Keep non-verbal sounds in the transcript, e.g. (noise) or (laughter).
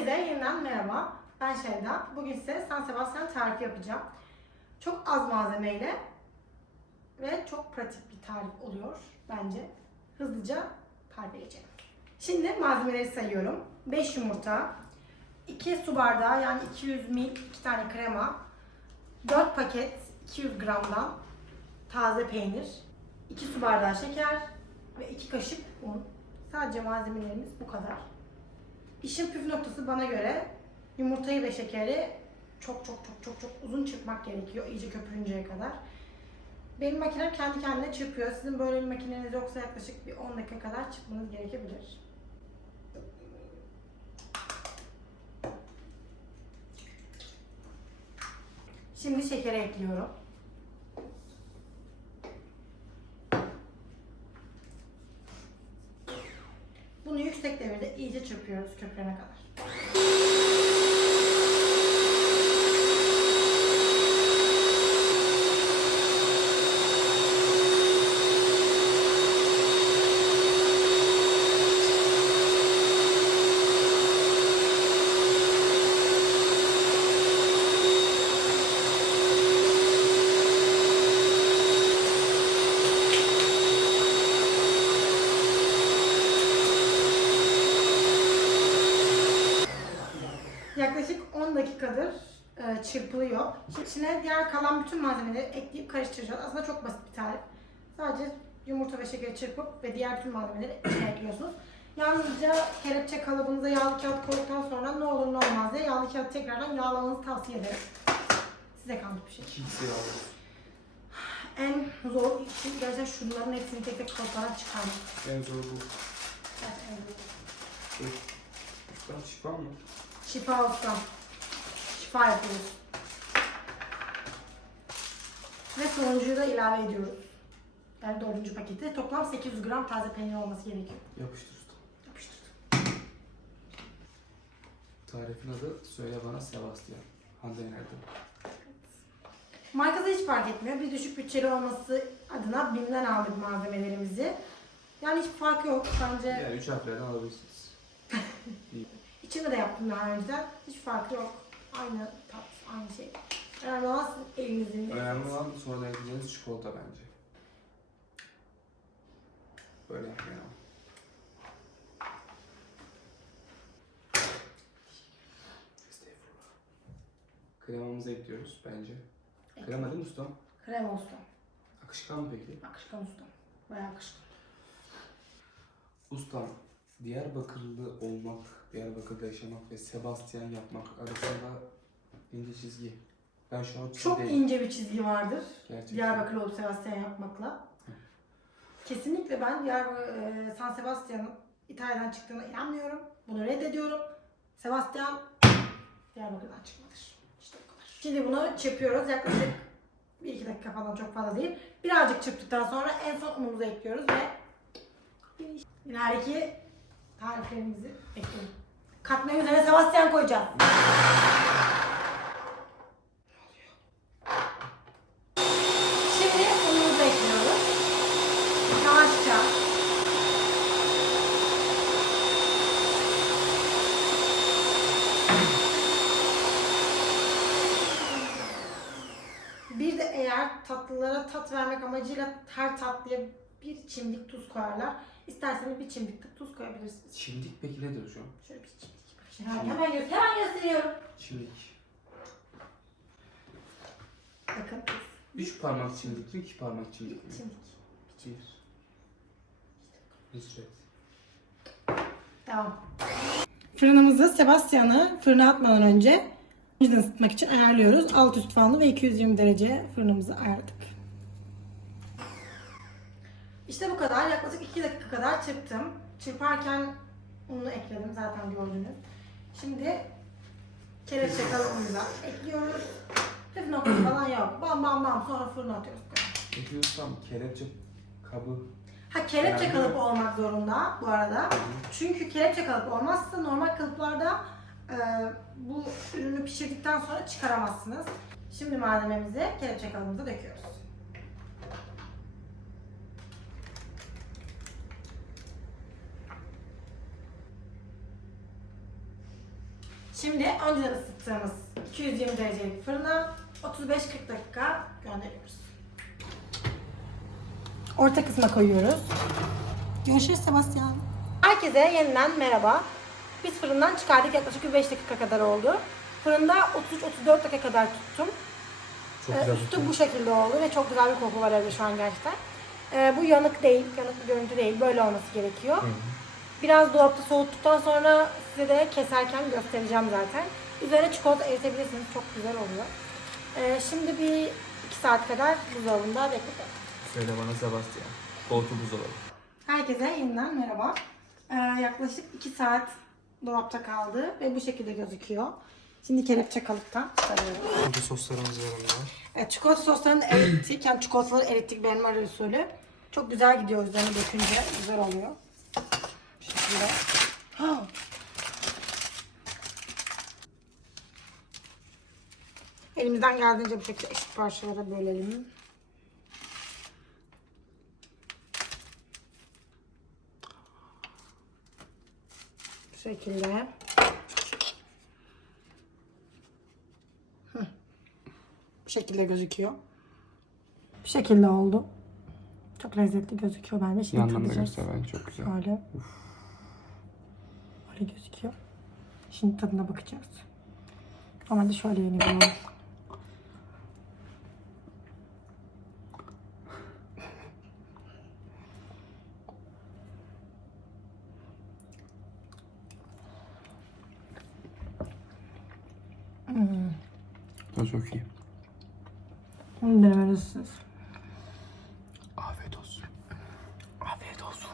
Herkese yeniden merhaba. Ben Şeyda. Bugün size San Sebastian tarifi yapacağım. Çok az malzemeyle ve çok pratik bir tarif oluyor bence. Hızlıca tarife geçelim. Şimdi malzemeleri sayıyorum. 5 yumurta, 2 su bardağı yani 200 ml 2 tane krema, 4 paket 200 gramdan taze peynir, 2 su bardağı şeker ve 2 kaşık un. Sadece malzemelerimiz bu kadar. İşin püf noktası bana göre yumurtayı ve şekeri çok çok çok çok çok uzun çırpmak gerekiyor iyice köpürünceye kadar. Benim makinem kendi kendine çırpıyor. Sizin böyle bir makineniz yoksa yaklaşık bir 10 dakika kadar çırpmanız gerekebilir. Şimdi şekeri ekliyorum. Yüksek devirde iyice çırpıyoruz köpürene kadar. Yaklaşık 10 dakikadır e, çırpılıyor. Şimdi içine diğer kalan bütün malzemeleri ekleyip karıştıracağız. Aslında çok basit bir tarif. Sadece yumurta ve şekeri çırpıp ve diğer bütün malzemeleri içine ekliyorsunuz. Yalnızca kelepçe kalıbınıza yağlı kağıt koyduktan sonra ne olur ne olmaz diye yağlı kağıt tekrardan yağlamanızı tavsiye ederim. Size kalmış bir şey. Kimse alır. En zor işi gerçekten şunların hepsini tek tek kalıplara çıkarmak. En zor bu. Gerçekten en zor. Ustam şifa mı? Şifa olsun. Şifa yapıyoruz. Ve sonuncuyu da ilave ediyoruz. Yani dördüncü paketi. Toplam 800 gram taze peynir olması gerekiyor. Yapıştır ustam. Yapıştırdım. Tarifin adı Söyle Bana Sebastian. Hande nerede? Markası hiç fark etmiyor. Biz düşük bütçeli olması adına BİM'den aldık malzemelerimizi. Yani hiçbir farkı yok bence. Yani üç harflerden alabilirsiniz. (laughs) İçinde de yaptım daha önceden. Hiç farkı yok. Aynı tat, aynı şey. Önemli olan elinizin. Önemli olan sonra ekleyeceğiniz çikolata bence. Böyle yapmayalım. Kremamızı ekliyoruz bence. Krema değil mi ustam? Krem olsun. Akışkan mı peki? Akışkan ustam. Bayağı akışkan. Ustam, Diyarbakırlı olmak, Diyarbakır'da yaşamak ve Sebastian yapmak arasında ince çizgi. Ben şu an Çok çizgideyim. ince bir çizgi vardır. Gerçekten. Diyarbakır olup Sebastian yapmakla. Kesinlikle ben Diyarbakır, e, San Sebastian'ın İtalya'dan çıktığına inanmıyorum. Bunu reddediyorum. Sebastian Diyarbakır'dan çıkmadır. İşte bu kadar. Şimdi bunu çırpıyoruz. Yaklaşık 1-2 dakika falan çok fazla değil. Birazcık çırptıktan sonra en son unumuzu ekliyoruz ve ileriki tariflerimizi ekleyelim. Katmer üzerine Sebastian koyacağız. Şimdi unumuzu ekliyoruz. Yavaşça. Bir de eğer tatlılara tat vermek amacıyla her tatlıya bir çimdik tuz koyarlar. İsterseniz bir çimdik de tuz koyabilirsiniz. Çimdik peki nedir hocam? Şöyle bir çimdik. Hemen, hemen, gö- hemen gösteriyorum. Çimdik. Bakın. Üç parmak çimdik mi, iki parmak çimdik mi? Çimdik. Bir. Nusret. Tamam. Fırınımızı Sebastian'ı fırına atmadan önce önceden ısıtmak için ayarlıyoruz. Alt üst fanlı ve 220 derece fırınımızı ayarladık. İşte bu kadar. Yaklaşık 2 dakika kadar çırptım. Çırparken unu ekledim zaten gördünüz. Şimdi kereçe kalıbımızı ekliyoruz. Püf noktası falan yok. Bam bam bam sonra fırına atıyoruz. Ustam kelepçe kabı Ha kelepçe Yani- kalıbı olmak zorunda bu arada. Çünkü kelepçe kalıbı olmazsa normal kalıplarda e, bu ürünü pişirdikten sonra çıkaramazsınız. Şimdi malzememizi kelepçe kalıbımıza döküyoruz. Şimdi önceden ısıttığımız 220 derecelik fırına 35-40 dakika gönderiyoruz. Orta kısma koyuyoruz. Görüşürüz Sebastian. Herkese yeniden merhaba. Biz fırından çıkardık yaklaşık bir 5 dakika kadar oldu. Fırında 33-34 dakika kadar tuttum. Çok Ee, güzel. Üstü bu şekilde oldu ve çok güzel bir koku var evde şu an gerçekten. Ee, bu yanık değil, yanık bir görüntü değil. Böyle olması gerekiyor. Hı. Biraz dolapta soğuttuktan sonra size de keserken göstereceğim zaten. Üzerine çikolata eritebilirsiniz. Çok güzel oluyor. Ee, şimdi bir 2 saat kadar buzdolabında bekletelim. Söyle bana Sebastian. Koltuğu buzdolabı. Herkese yeniden merhaba. Ee, yaklaşık 2 saat dolapta kaldı ve bu şekilde gözüküyor. Şimdi kelepçe kalıptan sarıyorum. Burada soslarımız var onlar. Evet, çikolata soslarını erittik. Yani çikolataları erittik benim ara usulü. Çok güzel gidiyor üzerine dökünce. Güzel oluyor. Bu şekilde. Ha. Elimizden geldiğince bu şekilde eşit parçalara bölelim. Bu şekilde. Hı. Bu şekilde gözüküyor. Bu şekilde oldu. Çok lezzetli gözüküyor bence. Şimdi Yandan da tadacağız. göster bence çok güzel. Öyle. Öyle gözüküyor. Şimdi tadına bakacağız. Ama da şöyle yeni bir O çok iyi. Bunu denemelisin.